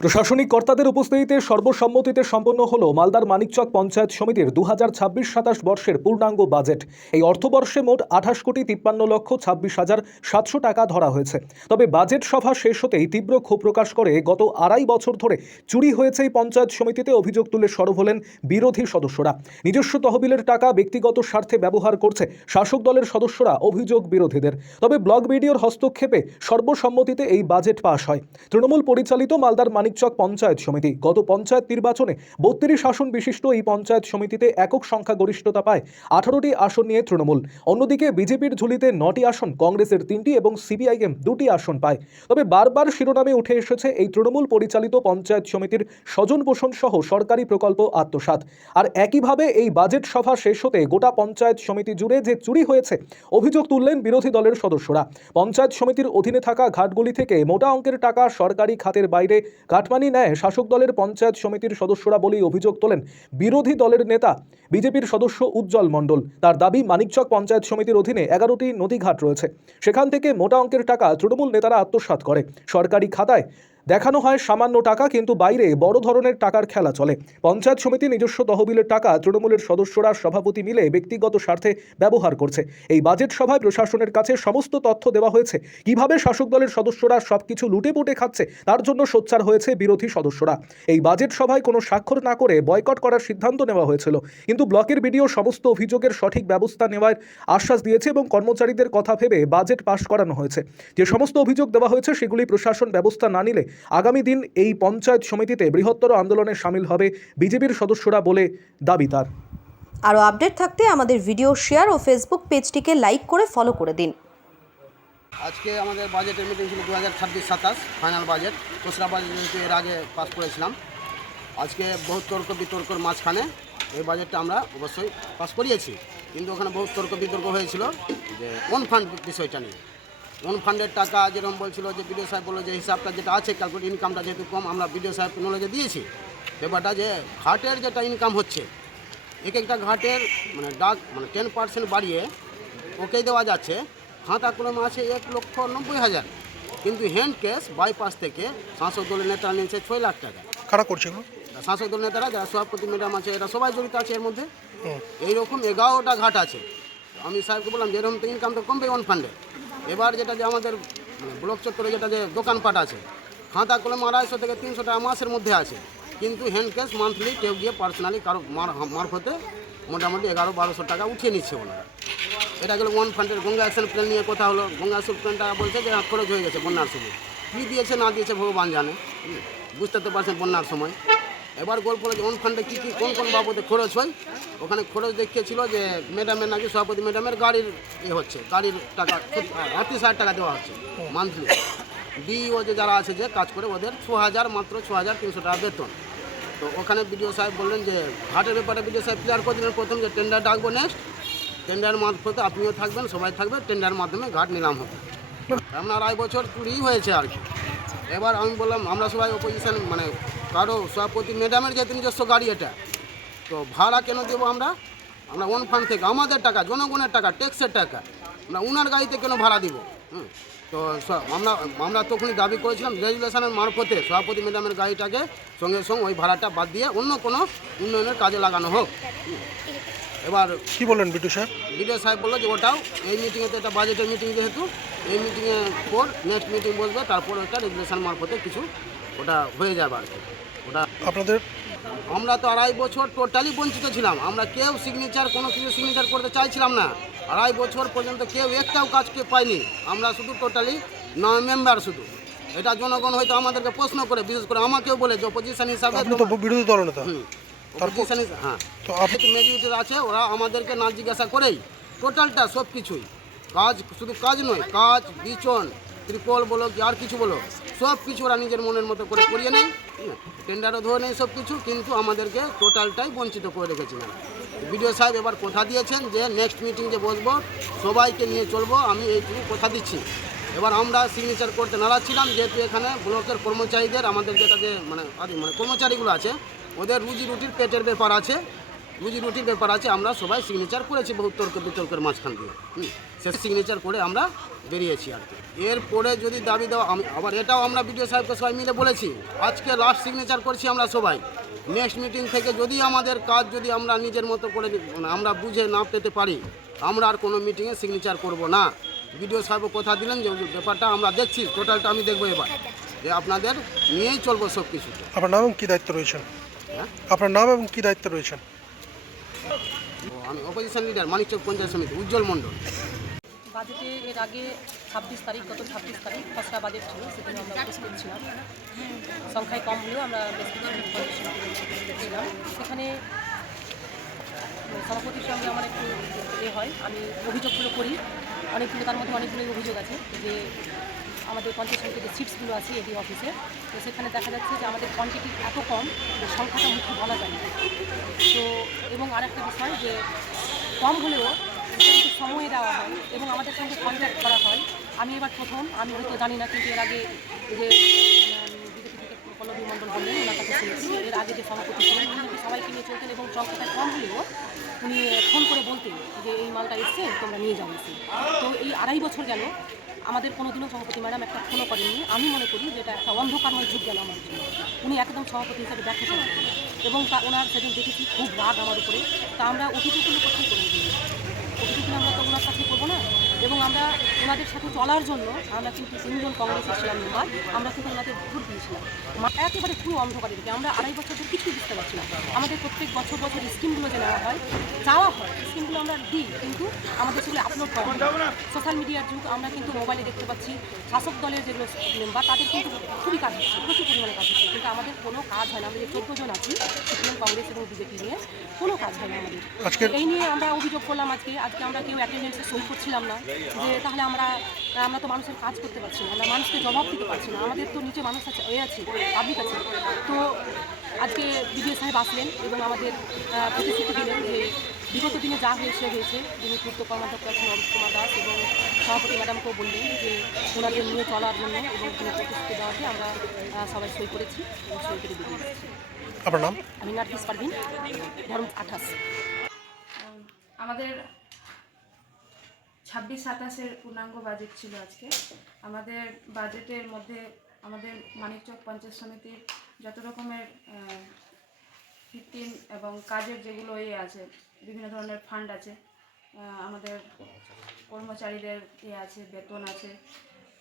প্রশাসনিক কর্তাদের উপস্থিতিতে সর্বসম্মতিতে সম্পন্ন হল মালদার মানিকচক পঞ্চায়েত সমিতির দু হাজার ছাব্বিশ সাতাশ বর্ষের পূর্ণাঙ্গ বাজেট। এই অর্থবর্ষে মোট আঠাশ কোটি তিপ্পান্ন লক্ষ ছাব্বিশ হাজার সাতশো টাকা ধরা হয়েছে। তবে বাজেট সভা শেষ হতেই তীব্র ক্ষোভ প্রকাশ করে গত আড়াই বছর ধরে চুরি হয়েছে এই পঞ্চায়েত সমিতিতে অভিযোগ তুলে সরব হলেন বিরোধী সদস্যরা। নিজস্ব তহবিলের টাকা ব্যক্তিগত স্বার্থে ব্যবহার করছে শাসক দলের সদস্যরা, অভিযোগ বিরোধীদের। তবে ব্লক বিডিওর হস্তক্ষেপে সর্বসম্মতিতে এই বাজেট পাশ হয়। তৃণমূল পরিচালিত মালদার মানিকচক পঞ্চায়েত সমিতি। গত পঞ্চায়েত নির্বাচনে বত্রিশ আসন বিশিষ্ট এই পঞ্চায়েত সমিতিতে একক সংখ্যাগরিষ্ঠতা পায় আঠারোটি আসন নিয়ে তৃণমূল। অন্যদিকে বিজেপির ঝুলিতে নটি আসন কংগ্রেসের তিনটি এবং সিপিআইএম দুটি আসন পায়। তবে বারবার শিরোনামে উঠে এসেছে এই তৃণমূল পরিচালিত পঞ্চায়েত সমিতির স্বজন পোষণ সহ সরকারি প্রকল্প আত্মসাৎ। আর একইভাবে এই বাজেট সভা শেষ হতে গোটা পঞ্চায়েত সমিতি জুড়ে যে চুরি হয়েছে, অভিযোগ তুললেন বিরোধী দলের সদস্যরা। পঞ্চায়েত সমিতির অধীনে থাকা ঘাটগুলি থেকে মোটা অঙ্কের টাকা সরকারি খাতের বাইরে কাটমানি নেয় শাসক দলের পঞ্চায়েত সমিতির সদস্যরা বলেই অভিযোগ তোলেন বিরোধী দলের নেতা বিজেপির সদস্য উজ্জ্বল মণ্ডল। তার দাবি, মানিকচক পঞ্চায়েত সমিতির অধীনে এগারোটি নদীঘাট রয়েছে। সেখান থেকে মোটা অঙ্কের টাকা তৃণমূল নেতারা আত্মসাত করে। সরকারি খাতায় দেখানো হয় সামান্য টাকা, কিন্তু বাইরে বড় ধরনের টাকার খেলা চলে। পঞ্চায়েত সমিতি নিজস্ব তহবিলের টাকা তৃণমূলের সদস্যরা সভাপতি মিলে ব্যক্তিগত স্বার্থে ব্যবহার করছে। এই বাজেট সভায় প্রশাসনের কাছে সমস্ত তথ্য দেওয়া হয়েছে। কীভাবে শাসক দলের সদস্যরা সবকিছু লুটে পুটে খাচ্ছে, তার জন্য সোচ্চার হয়েছে বিরোধী সদস্যরা। এই বাজেট সভায় কোনো স্বাক্ষর না করে বয়কট করার সিদ্ধান্ত নেওয়া হয়েছিল। কিন্তু ব্লকের বিডিও সমস্ত অভিযোগের সঠিক ব্যবস্থা নেওয়ার আশ্বাস দিয়েছে এবং কর্মচারীদের কথা ভেবে বাজেট পাশ করানো হয়েছে। যে সমস্ত অভিযোগ দেওয়া হয়েছে, সেগুলি প্রশাসন ব্যবস্থা না নিলে আগামী দিন এই পঞ্চায়েত সমিতিতে বৃহত্তর আন্দোলনে সামিল হবে বিজেপির সদস্যরা বলে দাবি তার। আরও আপডেট থাকতে আমাদের ভিডিও শেয়ার ও ফেসবুক পেজটিকে লাইক করে ফলো করে দিন। আজকে আমাদের বাজেটের মিটিং ছিল দু হাজার ছাব্বিশ সাতাশ ফাইনাল বাজেট। খুচরা বাজেট এর আগে পাস করেছিলাম। আজকে বহু তর্ক বিতর্কর মাঝখানে এই বাজেটটা আমরা অবশ্যই পাস করিয়েছি। কিন্তু ওখানে বহু তর্ক বিতর্ক হয়েছিল যে ওন ফান্ড বিষয়টা নিয়ে। ওন ফান্ডের টাকা যেরকম বলছিল যে বিডিও সাহেব বলল যে হিসাবটা যেটা আছে ক্যালকুলেট ইনকামটা যেহেতু কম আমরা বিডিও সাহেব নলেজে দিয়েছি। ব্যাপারটা যে ঘাটের যেটা ইনকাম হচ্ছে এক একটা ঘাটের মানে ডাক মানে টেন পার্সেন্ট বাড়িয়ে ওকেই দেওয়া যাচ্ছে। খাতা কলমে আছে এক লক্ষ নব্বই হাজার। কিন্তু হ্যান্ড ক্যাশ বাইপাস থেকে শাসক দলের নেতারা নিয়েছে ছয় লাখ টাকা। খারাপ করছে শাসক দল নেতারা যারা সভাপতি ম্যাডাম আছে এরা সবাই জড়িত আছে এর মধ্যে। এইরকম এগারোটা ঘাট আছে। আমি সাহেবকে বললাম যেরকম তো ইনকাম তো কমবে ওয়ান ফান্ডে এবার যেটা যে আমাদের মানে ব্লক চত্বরে যেটা যে দোকানপাট আছে, খাতা কলম আড়াইশো থেকে তিনশো টাকা মাসের মধ্যে আছে। কিন্তু হ্যান্ড ক্যাশ মান্থলি কেউ গিয়ে পার্সোনালি কারও মার- মারফতে মোটামুটি এগারো বারোশো টাকা উঠিয়ে নিচ্ছে ওনারা। এটা গেলো ওয়ান ফান্ডের গঙ্গা অ্যাকশন প্ল্যান নিয়ে কথা হলো। গঙ্গা অ্যাকশন প্ল্যানটা বলছে যে, খরচ হয়ে গেছে বন্যার সময়। কী দিয়েছে না দিয়েছে ভগবান জানে। বুঝতে তো পারছেন বন্যার সময়। এবার গল্প হলো যে ফান্ডে কী কী, কোন কোন বাবদে খরচ হয়? ওখানে খরচ দেখিয়েছিল যে ম্যাডামের নাকি সভাপতি ম্যাডামের গাড়ির এ হচ্ছে, গাড়ির টাকা, আটত্রিশ হাজার টাকা দেওয়া হচ্ছে মান্থলি ডিও যে যারা আছে যে কাজ করে, ওদের ছ হাজার, মাত্র ছ হাজার তিনশো টাকা বেতন। তো ওখানে বিডিও সাহেব বললেন যে, ঘাটের ব্যাপারে বিডিও সাহেব ক্লিয়ার করে দিলেন প্রথম যে টেন্ডার ডাকবো নেক্সট টেন্ডার মারফতে আপনিও থাকবেন, সবাই থাকবে টেন্ডার মাধ্যমে ঘাট নিলাম হবে। আপনার আড়াই বছর চুরিই হয়েছে আর কি। এবার আমি বললাম, আমরা সবাই অপোজিশন মানে কারও সভাপতি ম্যাডামের যেহেতু নিজস্ব গাড়ি এটা তো ভাড়া কেন দেবো আমরা? আমরা ওন ফান্ড থেকে আমাদের টাকা জনগণের টাকা ট্যাক্সের টাকা আমরা উনার গাড়িতে কেন ভাড়া দিব? হুম? তো আমরা আমরা তখনই দাবি করেছিলাম রেজুলেশনের মারফতে সভাপতি ম্যাডামের গাড়িটাকে সঙ্গে সঙ্গে ওই ভাড়াটা বাদ দিয়ে অন্য কোনো উন্নয়নের কাজে লাগানো হোক। এবার কি বললেন বিটু সাহেব? বিডিও সাহেব বলল যে ওটাও এই মিটিংয়ে তো একটা বাজেটের মিটিং যেহেতু এই মিটিংয়ে পর নেক্সট মিটিং বসবে তারপর ওটা রেগুলেশন মারফতে কিছু ওটা হয়ে যাবে আর কি। আপনাদের? আমরা তো আড়াই বছর টোটালি বঞ্চিত ছিলাম। আমরা কেউ সিগনেচার কোনো কিছু সিগনেচার করতে চাইছিলাম না। আড়াই বছর পর্যন্ত কেউ একটাও কাজকে পাইনি আমরা শুধু টোটালি নয় মেম্বার শুধু। এটা জনগণ হয়তো আমাদেরকে প্রশ্ন করে বিশেষ করে আমাকেও বলে যে অপোজিশন হিসাবে বিরোধী দলনেতা অপোজিশন হ্যাঁ। তো আপনি মেজরিটির আছে ওরা আমাদেরকে না জিজ্ঞাসা করেই টোটালটা সব কিছুই কাজ শুধু কাজ নয় কাজ বিচন ত্রিপল বলো কি আর কিছু বলো? সব কিছু ওরা নিজের মনের মতো করে করিয়ে নেয় টেন্ডারও ধরে নেই সব কিছু, কিন্তু আমাদেরকে টোটালটাই বঞ্চিত করে রেখেছিলেন। বিডিও সাহেব এবার কথা দিয়েছেন যে নেক্সট মিটিং যে বসবো, সবাইকে নিয়ে চলবো, আমি এইটুকু কথা দিচ্ছি। এবার আমরা সিগনেচার করতে নারাজ ছিলাম, যেহেতু এখানে ব্লকের কর্মচারীদের, আমাদের যেটা যে মানে মানে কর্মচারীগুলো আছে, ওদের রুজি রুটির পেটের ব্যাপার আছে। রুজি রুটির ব্যাপার আছে আমরা সবাই সিগনেচার করেছি বহু তর্ক বিতর্কের মাঝখান দিয়ে। হুম, সে সিগনেচার করে আমরা বেরিয়েছি আর কি। এরপরে যদি দাবি দেওয়া আমি আবার এটাও আমরা বিডিও সাহেবকে সবাই মিলে বলেছি আজকে লাস্ট সিগনেচার করছি আমরা সবাই। নেক্সট মিটিং থেকে যদি আমাদের কাজ যদি আমরা নিজের মতো করে মানে আমরা বুঝে না পেতে পারি আমরা আর কোনো মিটিংয়ে সিগনেচার করব না। বিডিও সাহেব কথা দিলেন যে ব্যাপারটা আমরা দেখছি টোটালটা আমি দেখব এবার। যে আপনাদের নিয়েই চলবো সব কিছু আপনার নাম এবং কী দায়িত্ব রয়েছেন? হ্যাঁ? আপনার নাম এবং কী দায়িত্ব রয়েছেন? ও, আমি অপোজিশন লিডার মানিকচক পঞ্চায়েত সমিতি, উজ্জ্বল মণ্ডল। বাজেটে এর আগে ছাব্বিশ তারিখ, গত ছাব্বিশ তারিখ খসড়া বাজেট ছিল, সেখানে আমরা উপস্থিত ছিলাম। সংখ্যায় কম হলেও আমরা বেশ কিছু ছিলাম সেখানে সভাপতির সঙ্গে আমার একটু এ হয়। আমি অভিযোগগুলো করি। অনেকগুলো, তার মধ্যে অনেকগুলোই অভিযোগ আছে যে আমাদের পঞ্চায়েত সমিতির সিটসগুলো আছে এডি অফিসে তো সেখানে দেখা যাচ্ছে যে আমাদের কোয়ান্টিটি এত কম যে সংখ্যাটা মুখে বলা যায় না। তো এবং আরেকটা বিষয় যে কম হলেও সময় দেওয়া হয় এবং আমাদের সঙ্গে কন্ট্যাক্ট করা হয়। আমি এবার প্রথম, আমি হয়তো জানি না কিন্তু এর আগে যে পল্লবী মণ্ডল ওনার কাছে শুনেছি এর আগে যে সভাপতি ছিলেন, উনি কিন্তু সবাইকে নিয়ে চলতেন এবং সংখ্যাটা কম হলেও উনি ফোন করে বলতেন যে এই মালটা এসছে, তোমরা নিয়ে যাও। তো এই আড়াই বছর গেল আমাদের কোনোদিনও সভাপতি ম্যাডাম একটা ফোনও করেননি। আমি মনে করি যে এটা একটা অন্ধকারময় যুগ গেল আমার জন্য। উনি একদম সভাপতি হিসেবে দেখা করেন এবং তা ওনার সেদিন দেখেছি খুব রাগ আমার উপরে। তা আমরা অভিযোগগুলো কোথায় করব আমরা তো ওনার কাছে করব না। এবং আমরা ওনাদের সাথে চলার জন্য আমরা কিন্তু তিনজন কংগ্রেসের ছিলাম মেম্বার আমরা কিন্তু ওনাদের ভোট দিয়েছিলাম। একেবারে পুরো অন্ধকারের দিকে আমরা আড়াই বছর ধরে কিছুই বুঝতে পারছি না। আমাদের প্রত্যেক বছর বছর স্কিমগুলো যে নেওয়া হয় চাওয়া হয় স্কিমগুলো আমরা দিই কিন্তু আমাদের সেগুলো আপলোড করা সোশ্যাল মিডিয়ার যুগ আমরা কিন্তু মোবাইলে দেখতে পাচ্ছি শাসক দলের যেগুলো মেম্বার তাদের কিন্তু খুবই কাজ হচ্ছে প্রচুর পরিমাণে কাজ হচ্ছে কিন্তু আমাদের কোনো কাজ হয় না। আমরা যে চোদ্দ জন আছি সিপিএম কংগ্রেস এবং বিজেপি নিয়ে কোনো কাজ হয় না আমাদের। এই নিয়ে আমরা অভিযোগ করলাম আজকে আজকে আমরা কেউ অ্যাটেন্ডেন্সে সই করছিলাম না। যে তাহলে আমরা আমরা তো মানুষের কাজ করতে পারছি না আমরা মানুষকে জবাব দিতে পারছি না আমাদের তো নিচে মানুষ আছে এ আছে পাবলিক আছে। তো আজকে বিডিও সাহেব আসলেন এবং আমাদের প্রতিশ্রুতি দিলেন যে বিগত দিনে যা হয়েছে হয়েছে। যিনি পূর্ত কর্মাধ্যক্ষ আছেন অরূপ কুমার দাস এবং সভাপতি ম্যাডামকেও বললেন যে ওনাদের নিয়ে চলার জন্য এবং তিনি প্রতিশ্রুতি দেওয়াতে আমরা সবাই সই করেছি এবং সই করে বেরিয়ে এসেছি আপনার নাম? আমি নার্গিস পারভিন ধর্ম আঠাশ। আমাদের ছাব্বিশ সাতাশের পূর্ণাঙ্গ বাজেট ছিল আজকে। আমাদের বাজেটের মধ্যে আমাদের মানিকচক পঞ্চায়েত সমিতির যত রকমের ফিফটিন এবং কাজের যেগুলো ইয়ে আছে, বিভিন্ন ধরনের ফান্ড আছে আমাদের কর্মচারীদের ইয়ে আছে, বেতন আছে,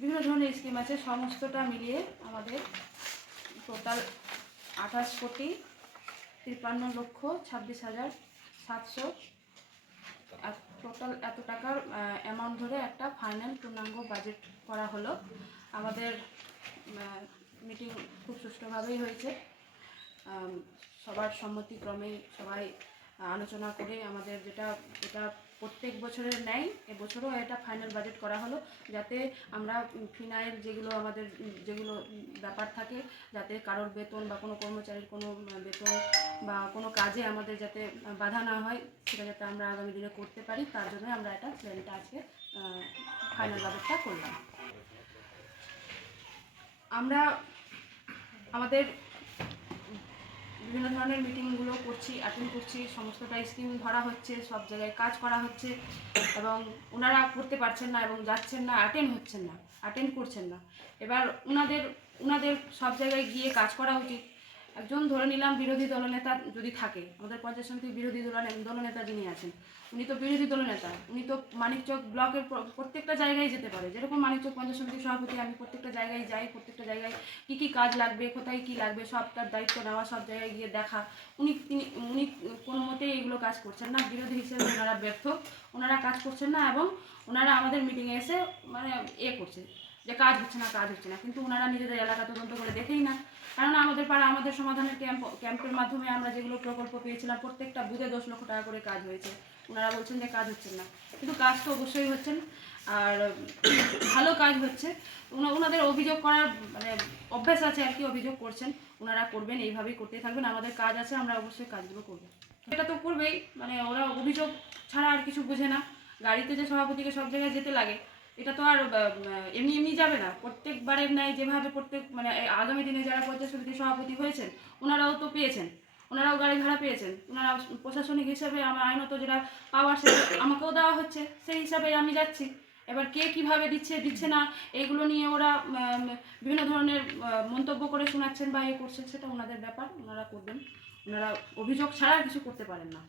বিভিন্ন ধরনের স্কিম আছে, সমস্তটা মিলিয়ে আমাদের টোটাল আঠাশ কোটি তিপ্পান্ন লক্ষ ছাব্বিশ হাজার সাতশো টোটাল এত টাকার অ্যামাউন্ট ধরে একটা ফাইনাল পূর্ণাঙ্গ বাজেট করা হলো। আমাদের মিটিং খুব সুষ্ঠুভাবেই হয়েছে। সবার সম্মতিক্রমে সবাই আলোচনা করে আমাদের যেটা এটা প্রত্যেক বছরের ন্যায়, এবছরও এটা ফাইনাল বাজেট করা হলো, যাতে আমরা ফিনাইল যেগুলো আমাদের, যেগুলো ব্যাপার থাকে, যাতে কারোর বেতন বা কোনো কর্মচারীর কোনো বেতন বা কোনো কাজে আমাদের যাতে বাধা না হয়, সেটা যাতে আমরা আগামী দিনে করতে পারি, তার জন্য আমরা এটা প্ল্যানটা আজকে ফাইনাল বাজেটটা করলাম। আমরা আমাদের বিভিন্ন ধরনের মিটিংগুলো করছি অ্যাটেন্ড করছি, সমস্তটা স্কিম ধরা হচ্ছে, সব জায়গায় কাজ করা হচ্ছে এবং ওনারা করতে পারছেন না এবং যাচ্ছেন না অ্যাটেন্ড হচ্ছেন না অ্যাটেন্ড করছেন না। এবার ওনাদের ওনাদের সব জায়গায় গিয়ে কাজ করা উচিত। একজন ধরে নিলাম বিরোধী দলনেতা যদি থাকে, আমাদের পঞ্চায়েত সমিতির বিরোধী দল দলনেতা যিনি আছেন, উনি তো বিরোধী দলনেতা, উনি তো মানিকচক ব্লকের প্র- প্রত্যেকটা জায়গায় যেতে পারে। যেরকম মানিকচক পঞ্চায়েত সমিতির সভাপতি, আমি প্রত্যেকটা জায়গায় যাই, প্রত্যেকটা জায়গায় কী কী কাজ লাগবে, কোথায় কী লাগবে, সবটার দায়িত্ব নেওয়া, সব জায়গায় গিয়ে দেখা। উনি তিনি উনি কোনো মতেই এগুলো কাজ করছেন না। বিরোধী হিসেবে ওনারা ব্যর্থ, ওনারা কাজ করছেন না এবং ওনারা আমাদের মিটিংয়ে এসে মানে এ করছে। যে কাজ হচ্ছে না, কাজ হচ্ছে না। কিন্তু ওনারা নিজেদের এলাকা তদন্ত করে দেখেই না। কারণ আমাদের পাড়া, আমাদের সমাধানের ক্যাম্প, ক্যাম্পের মাধ্যমে আমরা যেগুলো প্রকল্প পেয়েছিলাম, প্রত্যেকটা বুধে দশ লক্ষ টাকা করে কাজ হয়েছে। ওনারা বলছেন যে কাজ হচ্ছে না। কিন্তু কাজ তো অবশ্যই হচ্ছেন আর ভালো কাজ হচ্ছে। ওনাদের অভিযোগ করার মানে অভ্যাস আছে আর কি, অভিযোগ করছেন। ওনারা করবেন, এইভাবেই করতেই থাকবেন। আমাদের কাজ আছে, আমরা অবশ্যই কাজগুলো করব। এটা তো করবেই। মানে ওরা অভিযোগ ছাড়া আর কিছু বোঝে না। গাড়িতে যে সভাপতিকে সব জায়গায় যেতে লাগে এটা তো আর এমনি এমনি যাবে না। প্রত্যেকবারের ন্যায় যেভাবে প্রত্যেক মানে আগামী দিনে যারা পঞ্চায়েত সমিতির সভাপতি হয়েছেন, ওনারাও তো পেয়েছেন। ওনারাও গাড়ি ভাড়া পেয়েছেন। ওনারা প্রশাসনিক হিসাবে আমার আইনত যেটা পাওয়ার সেটা আমাকেও দেওয়া হচ্ছে। সেই হিসাবে আমি যাচ্ছি। এবার কে কীভাবে দিচ্ছে দিচ্ছে না এইগুলো নিয়ে ওরা বিভিন্ন ধরনের মন্তব্য করে শোনাচ্ছেন বা এ করছেন, সেটা ওনাদের ব্যাপার। ওনারা করবেন। ওনারা অভিযোগ ছাড়া কিছু করতে পারেন না।